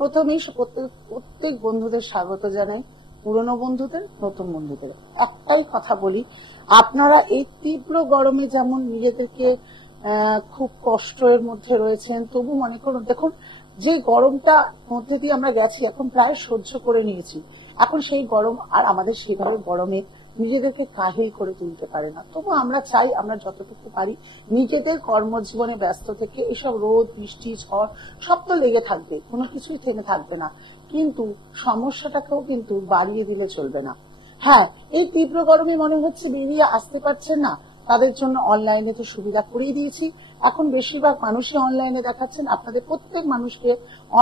প্রথমেই প্রত্যেক বন্ধুদের স্বাগত জানাই, পুরনো বন্ধুদের, নতুন বন্ধুদের। একটাই কথা বলি, আপনারা এই তীব্র গরমে যেমন নিজেদেরকে খুব কষ্টের মধ্যে রয়েছেন, তবু মনে করুন, দেখুন যে গরমটা মধ্যে দিয়ে আমরা গেছি এখন প্রায় সহ্য করে নিয়েছি, এখন সেই গরম আর আমাদের সেভাবে গরমে নিজেদেরকে কাহিল করে তুলতে পারে না। তবু আমরা চাই আমরা যতটুকু পারি নিজেদের কর্মজীবনে ব্যস্ত থেকে, এসব রোদ বৃষ্টি ঝড় সব তো লেগে থাকবে, কোনো কিছুই থেমে থাকবে না, কিন্তু সমস্যাটাকেও কিন্তু বাড়িয়ে দিলে চলবে না। হ্যাঁ, এই তীব্র গরমে মনে হচ্ছে বেরিয়ে আসতে পারছেন না, তাদের জন্য অনলাইনে তো সুবিধা করেই দিয়েছি। এখন বেশিরভাগ মানুষই অনলাইনে দেখাচ্ছেন, আপনাদের প্রত্যেক মানুষকে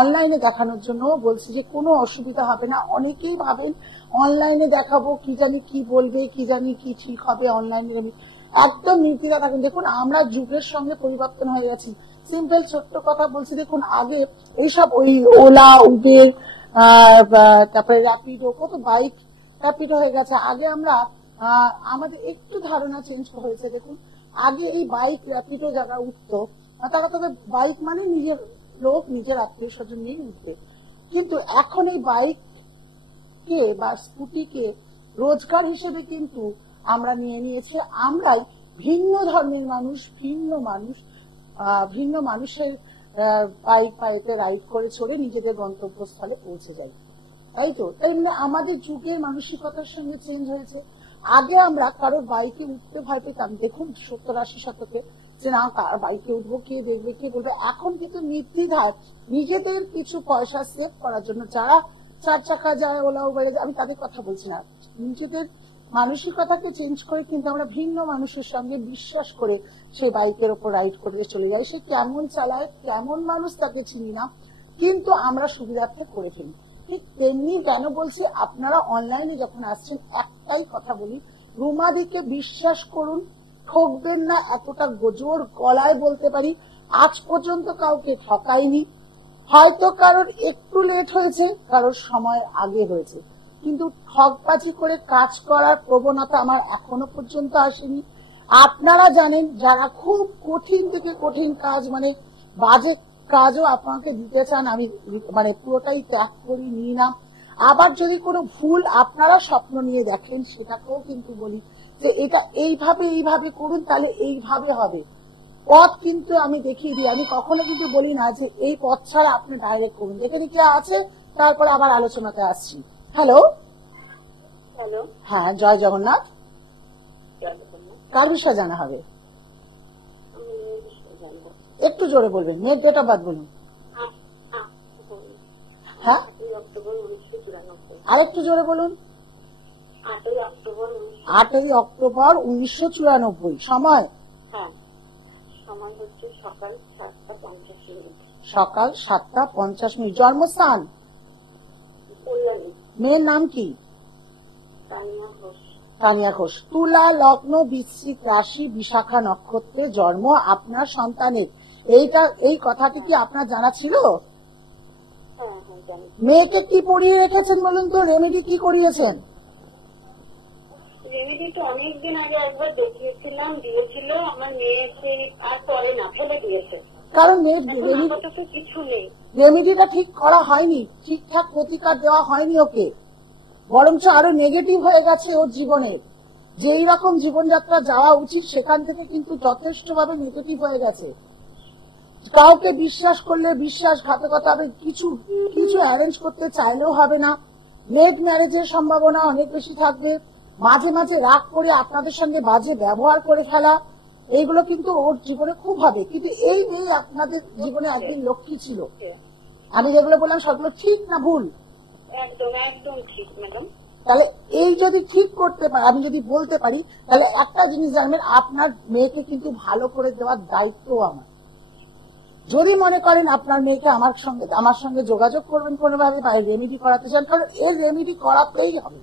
অনলাইনে দেখানোর জন্য বলছি যে কোনো অসুবিধা হবে না। অনেকেই ভাবেন অনলাইনে দেখাবো, কি জানি কি বলবে, কি জানি কি ঠিক হবে অনলাইনে, একদম নির্দ্বিধা থাকুন। দেখুন আমরা যুগের সঙ্গে পরিবর্তন হয়ে গেছি। সিম্পল ছোট্ট কথা বলছি, দেখুন আগে এইসব ওই ওলা উবের তারপরে র্যাপিডো, কত বাইক র্যাপিডো হয়ে গেছে। আগে আমরা আমাদের একটু ধারণা চেঞ্জ হয়েছে। দেখুন আগে এই বাইক র্যাপিডো যারা উঠতো, তারা তবে বাইক মানে নিজের লোক, নিজের আত্মীয় স্বজন নিয়ে উঠবে, কিন্তু এখন এই বাইক কে বা স্কুটিকে রোজগার হিসেবে কিন্তু আমরা নিয়ে নিয়েছে। আমরাই ভিন্ন ধর্মের মানুষ, ভিন্ন মানুষের বাইক পাইতে রাইড করে চড়ে নিজেদের গন্তব্যস্থলে পৌঁছে যাই, তাই তো। তাই মানে আমাদের যুগের মানসিকতার সঙ্গে চেঞ্জ হয়েছে। আগে আমরা কারোর বাইকে উঠতে ভয় পেতাম, দেখুন 70-80 শতকে, যে না বাইকে উঠবো, কে দেখবে, কে বলবে। এখন কিন্তু নির্দ্বিধায় নিজেদের কিছু পয়সা সেভ করার জন্য, যারা 4 চাকা যায়, ওলা উবেরে যায়, আমি তাদের কথা বলছি না, নিজেদের মানসিকতাকে চেঞ্জ করে কিন্তু আমরা ভিন্ন মানুষের সঙ্গে বিশ্বাস করে সেই বাইকের ওপর রাইড করে চলে যাই। সে কেমন চালায়, কেমন মানুষ, তাকে চিনি না, কিন্তু আমরা সুবিধার্থে করে ফেলি। ঠিক তেমনি কেন বলছি, আপনারা অনলাইনে যখন আসছেন, একটাই কথা বলি, রুমাদিকে বিশ্বাস করুন, ঠকবেন না। এতটা জোর গলায় বলতে পারি, আজ পর্যন্ত কাউকে ঠকাইনি। হয়তো কারোর একটু লেট হয়েছে, কারোর সময় আগে হয়েছে, কিন্তু ঠকবাজি করে কাজ করার প্রবণতা আমার এখনো পর্যন্ত আসেনি। আপনারা জানেন, যারা খুব কঠিন থেকে কঠিন কাজ, মানে বাজে কাজও আপনাকে দিতে চান, আমি মানে পুরোটাই ত্যাগ করি, নিই না। আবার যদি কোনো ভুল আপনারা স্বপ্ন নিয়ে দেখেন, সেটাকেও কিন্তু বলি যে এটা এইভাবে করুন, তাহলে এইভাবে হবে। পথ কিন্তু আমি দেখিয়ে দিই, আমি কখনো কিন্তু বলি না যে এই পথ ছাড়া আপনি ডাইরেক্ট করুন। দেখে নিতে আছে, তারপরে আবার আলোচনাতে আসছি। হ্যালো হ্যালো, হ্যাঁ, জয় জগন্নাথ। কার বিষয়ে জানা হবে? একটু জোরে বলবেন, মেয়ের ডেট অফ বার্থ বলুন। হ্যাঁ, আরেকটু জোরে বলুন। 8ই অক্টোবর 1994। সময়? সকাল 7:50। জন্মস্থান? মেয়ের নাম কি? তানিয়া ঘোষ। তুলা লগ্ন, বৃশ্চিক রাশি, বিশাখা নক্ষত্রে জন্ম আপনার সন্তানের। এই কথাটি কি আপনার জানা ছিল? মেয়েকে কি পড়িয়ে রেখেছেন বলুন তো, রেমেডি কি করিয়েছেন? রেমেডি তো অনেকদিন আগে একবার দেখিয়েছিলাম, দিয়েছিল আমার মেয়ে, আর পরে না, ফেলে দিয়েছে। কারণ কিছু নেই, রেমেডিটা ঠিক করা হয়নি, ঠিকঠাক প্রতিকার দেওয়া হয়নি ওকে, বরঞ্চ আরো নেগেটিভ হয়ে গেছে ওর জীবনে। যেই রকম জীবনযাত্রা যাওয়া উচিত সেখান থেকে কিন্তু যথেষ্ট ভাবে নেগেটিভ হয়ে গেছে। কাউকে বিশ্বাস করলে বিশ্বাসঘাতকতা হবে, কিছু অ্যারেঞ্জ করতে চাইলেও হবে না। লেট ম্যারেজের সম্ভাবনা অনেক বেশি থাকবে। মাঝে মাঝে রাগ করে আপনাদের সঙ্গে বাজে ব্যবহার করে ফেলা, এইগুলো কিন্তু ওর জীবনে খুব হবে। কিন্তু এই মেয়ে আপনাদের জীবনে একদিন লক্ষ্মী ছিল। আমি যেগুলো বললাম সবগুলো ঠিক না ভুল? একদম একদম ঠিক ম্যাডাম। তাহলে এই যদি ঠিক করতে পারি, আমি যদি বলতে পারি, তাহলে একটা জিনিস জানবেন, আপনার মেয়েকে কিন্তু ভালো করে দেওয়ার দায়িত্ব আমার। যদি মনে করেন আপনার মেয়েকে আমার সঙ্গে যোগাযোগ করবেন কোনোভাবে, বা রেমেডি করাতে চান, কারণ এর রেমেডি করাতেই হবে।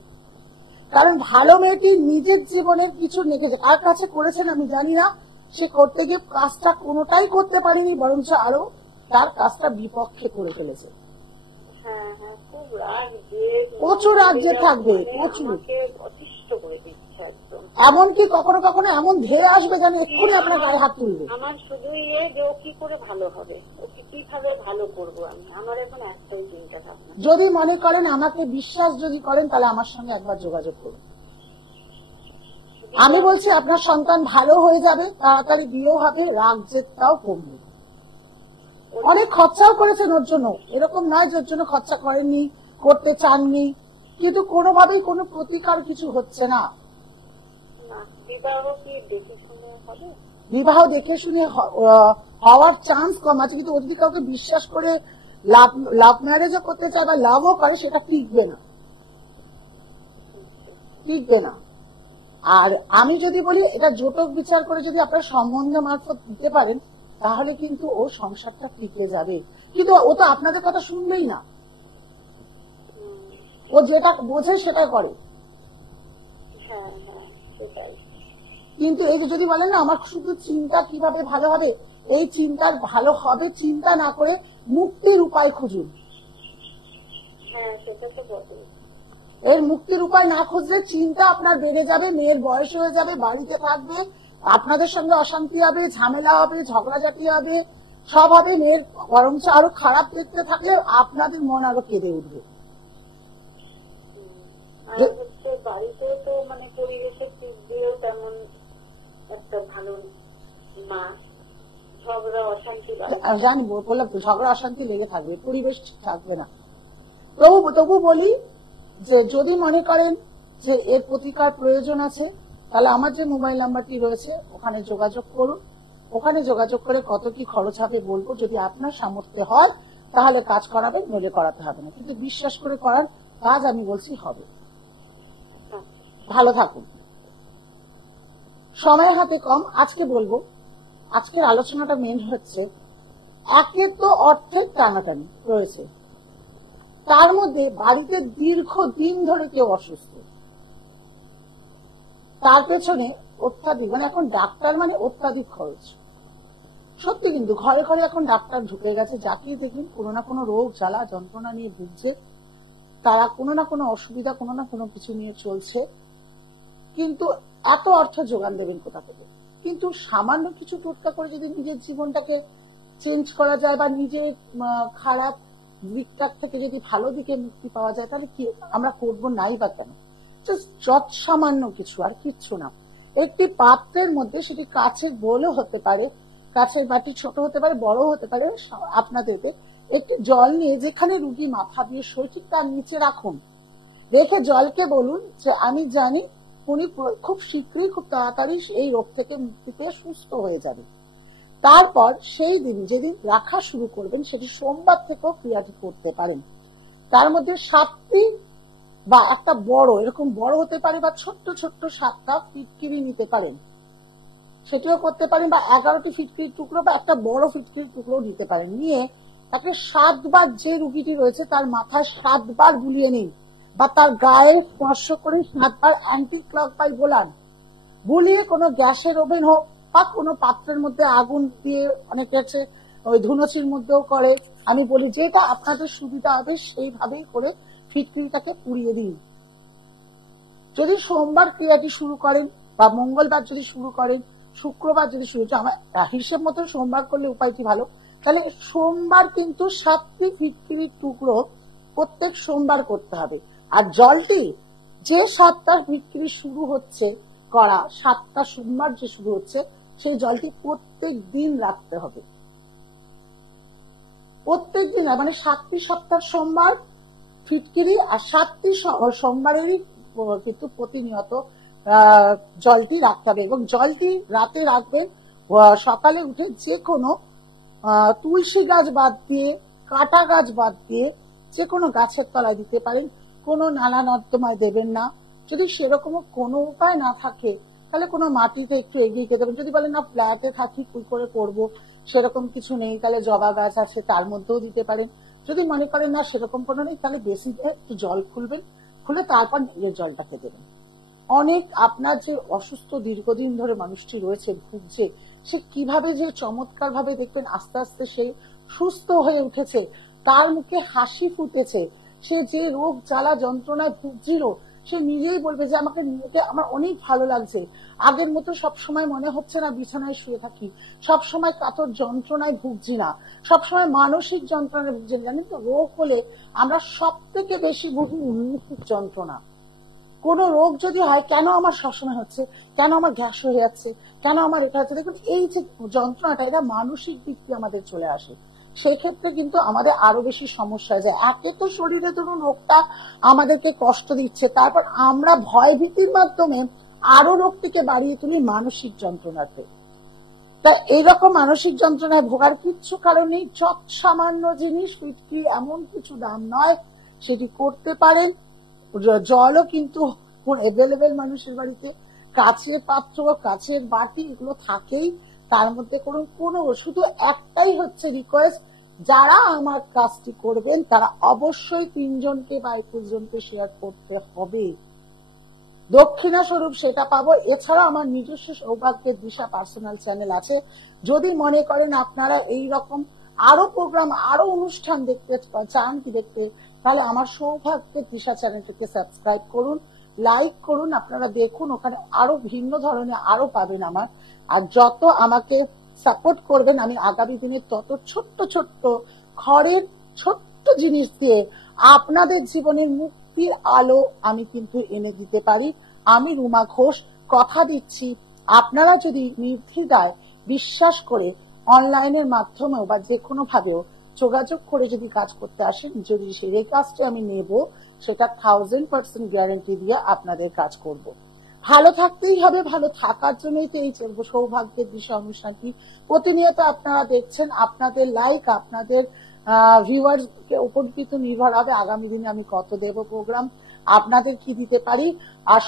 কারণ ভালো মেয়েটি নিজের জীবনের কিছু নেগেছে, কার কাছে করেছেন আমি জানি না, সে করতে গিয়ে কাজটা কোনোটাই করতে পারেনি, বরঞ্চ আরো তার কাজটা বিপক্ষে করে ফেলেছে। প্রচুর রাজ্যে থাকবে, প্রচুর। আছে একদম। এমনকি কখনো কখনো এমন ধেয়ে আসবে যেন এক্ষুনি আপনার গায়ে হাত তুলবে। আমার শুধু যে ও কি করে ভালো হবে, ওকে কিভাবে ভালো করবো আমি, আমার এখন একটাই চিন্তা ভাবনা। যদি মনে করেন, আমাকে বিশ্বাস যদি করেন, তাহলে আমার সঙ্গে একবার যোগাযোগ করুন। আমি বলছি আপনার সন্তান ভালো হয়ে যাবে, তাড়াতাড়ি বিয়েও হবে, রাগ জেদটাও কমবে। অনেক খরচাও করেছেন ওর জন্য, এরকম নয় যে ওর জন্য খরচা করেননি, করতে চাননি, কিন্তু কোনোভাবেই কোনো প্রতিকার কিছু হচ্ছে না। বিবাহ কি দেখে শুনে হবে? বিবাহ দেখে শুনে হওয়ার চান্স কম আছে, কিন্তু ও যদি কাউকে বিশ্বাস করে লাভ ম্যারেজও করতে চায় বা লাভও করে, সেটা টিকবে না, টিকবে না। আর আমি যদি বলি, এটা জোটক বিচার করে যদি আপনার সম্বন্ধ মারফত দিতে পারেন, তাহলে কিন্তু ও সংসারটা টিকে যাবে। কিন্তু ও তো আপনাদের কথা শুনবেই না, ও যেটা বোঝে সেটা করে। হ্যাঁ হ্যাঁ সেটাই। কিন্তু এই যে যদি বলেন না, আমার শুধু চিন্তা কিভাবে ভালো হবে, এই চিন্তার ভালো হবে চিন্তা না করে মুক্তির উপায় খুঁজুন। হ্যাঁ সেটা তো বটে। এর মুক্তির উপায় না খুঁজলে চিন্তা আপনার বেড়ে যাবে, মেয়ের বয়স হয়ে যাবে, বাড়িতে থাকবে, আপনাদের সঙ্গে অশান্তি হবে, ঝামেলা হবে, ঝগড়াঝাটি হবে, সব হবে। মেয়ের বরঞ্চ আরো খারাপ দেখতে থাকলে আপনাদের মন আরো কেঁদে উঠবে। আর হচ্ছে বাড়িতে তো মানে পরিবেশের দিক দিয়েও তেমন একটা ভালো মা, ঝগড়া অশান্তি জানি, বললাম তো, ঝগড়া অশান্তি লেগে থাকবে, পরিবেশ ঠিক থাকবে না। তবু বলি যে যদি মনে করেন যে এর প্রতিকার প্রয়োজন আছে, তাহলে আমার যে মোবাইল নাম্বারটি রয়েছে ওখানে যোগাযোগ করুন। ওখানে যোগাযোগ করে কত কি খরচ হবে বলবো। যদি আপনার সামর্থ্য হয় তাহলে কাজ করাবেন, নইলে করাতে হবে না, কিন্তু বিশ্বাস করে করার কাজ আমি বলছি হবে। ভালো থাকুন। সময় হাতে কম, আজকে বলবো, আজকের আলোচনাটা মেন হচ্ছে, একে তো অর্থের টানাটানি রয়েছে, তার মধ্যে বাড়িতে দীর্ঘদিন ধরে কেউ অসুস্থ, তার পেছনে অত্যাধিক, মানে এখন ডাক্তার মানে অত্যাধিক খরচ। সত্যি, কিন্তু ঘরে ঘরে এখন ডাক্তার ঢুকে গেছে, যাকেই দেখুন কোনো না কোনো রোগ জ্বালা যন্ত্রণা নিয়ে ভুগছে, তারা কোনো না কোনো অসুবিধা, কোনো না কোনো কিছু নিয়ে চলছে। কিন্তু এত অর্থ যোগান দেবেন কোথা থেকে? কিন্তু সামান্য কিছু টোটকা করে যদি নিজের জীবনটাকে চেঞ্জ করা যায়, বা নিজের খারাপ দিকটার থেকে যদি ভালো দিকে মুক্তি পাওয়া যায়, তাহলে কি আমরা করবো নাই বা কেন? যত সামান্য কিছু, আর কিচ্ছু না। একটি পাত্রের মধ্যে, সেটি কাছের বোলও হতে পারে, কাছের বাটি ছোট হতে পারে, বড় হতে পারে, আপনাদেরকে একটু জল নিয়ে যেখানে রুগী মাথা দিয়ে শোয় ঠিক তার নিচে রাখুন। রেখে জলকে বলুন যে আমি জানি উনি খুব শীঘ্রই, খুব তাড়াতাড়ি এই রোগ থেকে মুক্তি পেয়ে সুস্থ হয়ে যাবে। তারপর সেই দিন যেদিন রাখা শুরু করবেন, সেটি সোমবার থেকেও ক্রিয়াটি করতে পারেন। তার মধ্যে 7টি বা একটা বড়, এরকম বড় হতে পারে, বা ছোট্ট ছোট্ট 7টা ফিটকিরি নিতে পারেন, সেটিও করতে পারেন, বা 11টি ফিটকিরির টুকরো বা একটা বড় ফিটকিরির টুকরো নিতে পারেন। নিয়ে তাকে 7 বার, যে রুগীটি রয়েছে তার মাথায় 7 বার বুলিয়ে নিন, বা তার গায়ে স্পর্শ করে 7 বার অ্যান্টি ক্লকওয়াইজ বোলান। বুলিয়ে কোনো গ্যাসের ওভেন হোক বা কোনো পাত্রের মধ্যে আগুন দিয়ে, অনেকে আছে ওই ধুনুচির মধ্যেও করে, আমি বলি যেটা আপনাদের সুবিধা হবে সেইভাবেই করে ফিটকিরিটাকে পুড়িয়ে দিন। যদি সোমবার ক্রিয়াটি শুরু করেন, বা মঙ্গলবার যদি শুরু করেন, শুক্রবার যদি শুরু করেন, আমার হিসেব মতো সোমবার করলে উপায়টি ভালো, তাহলে সোমবার কিন্তু 7টি ফিটকিরির টুকরো প্রত্যেক সোমবার করতে হবে। আর জলটি যে 7টা ফিটকিরি শুরু হচ্ছে করা, 7টা সোমবার যে শুরু হচ্ছে, সেই জলটি প্রত্যেক দিন রাখতে হবে। প্রত্যেক দিন, মানে 7টি সপ্তাহ সোমবার ফিটকিরি, আর 7টি সোমবারেরই কিন্তু প্রতিনিয়ত জলটি রাখতে হবে। এবং জলটি রাতে রাখবেন, সকালে উঠে যে কোনো তুলসী গাছ বাদ দিয়ে, কাটা গাছ বাদ দিয়ে যে কোনো গাছের তলায় দিতে পারেন, কোনো নালা নর্দমায় দেবেন না। যদি সেরকম কোনো উপায় না থাকে, তাহলে কোনো মাটিতে একটু এগিয়ে খেতে দেবেন। যদি বলেন না ফ্ল্যাটে থাকি কি করে করবো, সেরকম কিছু নেই, তাহলে জবা গাছ আছে তার মধ্যেও দিতে পারেন। যদি মনে করেন না সেরকম কোনো নেই, তাহলে বেশি একটু জল খুলবেন, খুলে তারপর এই জলটাকে দেবেন। অনেক, আপনার যে অসুস্থ দীর্ঘদিন ধরে মানুষটি রয়েছে, ভুগছে, সে কিভাবে যে চমৎকার ভাবে দেখবেন আস্তে আস্তে সে সুস্থ হয়ে উঠেছে, তার মুখে হাসি ফুটেছে। সে যে রোগ জ্বালা যন্ত্রণায় ভুগছিল, সে নিজেই বলবে যে আমাকে নিজেকে আমার অনেক ভালো লাগছে, আগের মতো সবসময় মনে হচ্ছে না বিছানায় শুয়ে থাকি, সবসময় কাতর যন্ত্রণায় ভুগছি না, সবসময় মানসিক যন্ত্রণায় ভুগছি। জানেন তো, রোগ হলে আমরা সব থেকে বেশি ভুগি মানসিক যন্ত্রণা। কোন রোগ যদি হয়, কেন আমার সবসময় হচ্ছে, কেন আমার গ্যাস হয়ে যাচ্ছে, কেন আমার এটা হচ্ছে, দেখুন এই যে যন্ত্রণাটা, এটা মানসিক দিক দিয়ে আমাদের চলে আসে। সেই ক্ষেত্রে কিন্তু আমাদের আরো বেশি সমস্যা হয়ে যায়। একে তো শরীরে ধরুন রোগটা আমাদেরকে কষ্ট দিচ্ছে, তারপর আমরা ভয় ভীতির মাধ্যমে আরো রোগটিকে বাড়িয়ে তুলি মানসিক যন্ত্রণাতে। তা এইরকম মানসিক যন্ত্রণায় ভোগার কিচ্ছু কারণ নেই। যত সামান্য জিনিস, ফিটকি এমন কিছু দাম নয়, সেটি করতে পারেন। জলও কিন্তু অ্যাভেলেবেল মানুষের বাড়িতে, কাচের পাত্র, কাচের বাটি এগুলো থাকেই, তার মধ্যে কোনো শুধু একটাই হচ্ছে রিকোয়েস্ট, যারা আমার কাজটি করবেন তারা অবশ্যই 3 জনকে বা 21 জনকে শেয়ার করতে হবে। দক্ষিণা স্বরূপ সেটা পাবো। এছাড়া আমার নিজস্ব সৌভাগ্যের দিশা পার্সোনাল চ্যানেল আছে। যদি মনে করেন আপনারা এই রকম আরো প্রোগ্রাম, আরো অনুষ্ঠান দেখতে চান কি দেখতে, তাহলে আমার সৌভাগ্যের দিশা চ্যানেলটিকে সাবস্ক্রাইব করুন, লাইক করুন, আপনারা দেখুন, ওখানে আরো ভিন্ন ধরনের আরো পাবেন আমার। আর যত আমাকে সাপোর্ট করবেন, আমি আগামী দিনে তত ছোট্ট ছোট্ট ঘরের ছোট্ট জিনিস দিয়ে আপনাদের জীবনের মুক্তির আলো আমি কিন্তু এনে দিতে পারি। আমি রুমা ঘোষ কথা দিচ্ছি, আপনারা যদি নির্দ্বিধায় বিশ্বাস করে অনলাইনের মাধ্যমেও বা যে কোনো ভাবেও যোগাযোগ করে যদি কাজ করতে আসেন, যদি সেই কাজটি আমি নেব, সেটা 1000% গ্যারান্টি দিয়ে আপনাদের কাজ করব। ভালো থাকতেই হবে, ভালো থাকার জন্যই তো এই সৌভাগ্যের বিষয় অনুষ্ঠানটি প্রতিনিয়ত আপনারা দেখছেন। আপনাদের লাইক, আপনাদের ভিউয়ার্স কে উপর কিন্তু নির্ভর হবে আগামী দিনে আমি কত দেব প্রোগ্রাম, আপনাদের কি দিতে পারি। আর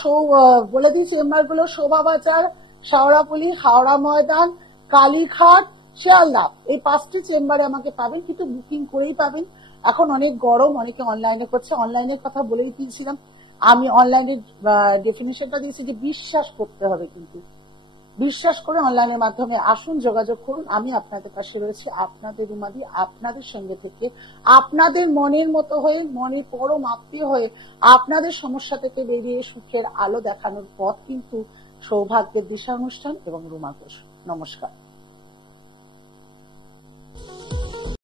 বলে দিই চেম্বার গুলো: শোভাবাজার, শাওড়াপলি, হাওড়া ময়দান, কালীঘাট, শিয়ালদা, এই 5টি চেম্বারে আমাকে পাবেন, কিন্তু বুকিং করেই পাবেন। এখন অনেক গরম, অনেকে অনলাইনে করছে। অনলাইনের কথা বলেই দিয়েছিলাম, আমি অনলাইনের ডেফিনিশনটা দিয়েছি যে বিশ্বাস করতে হবে, কিন্তু বিশ্বাস করে অনলাইনের মাধ্যমে আসুন, যোগাযোগ করুন। আমি আপনাদের পাশে রয়েছি, আপনাদের রুমাদি, আপনাদের সঙ্গে থেকে, আপনাদের মনের মতো হয়ে, মনের পরম আত্মীয় হয়ে, আপনাদের সমস্যা থেকে বেরিয়ে সুখের আলো দেখানোর পথ কিন্তু সৌভাগ্যের দিশা অনুষ্ঠান এবং রুমা ঘোষ। নমস্কার।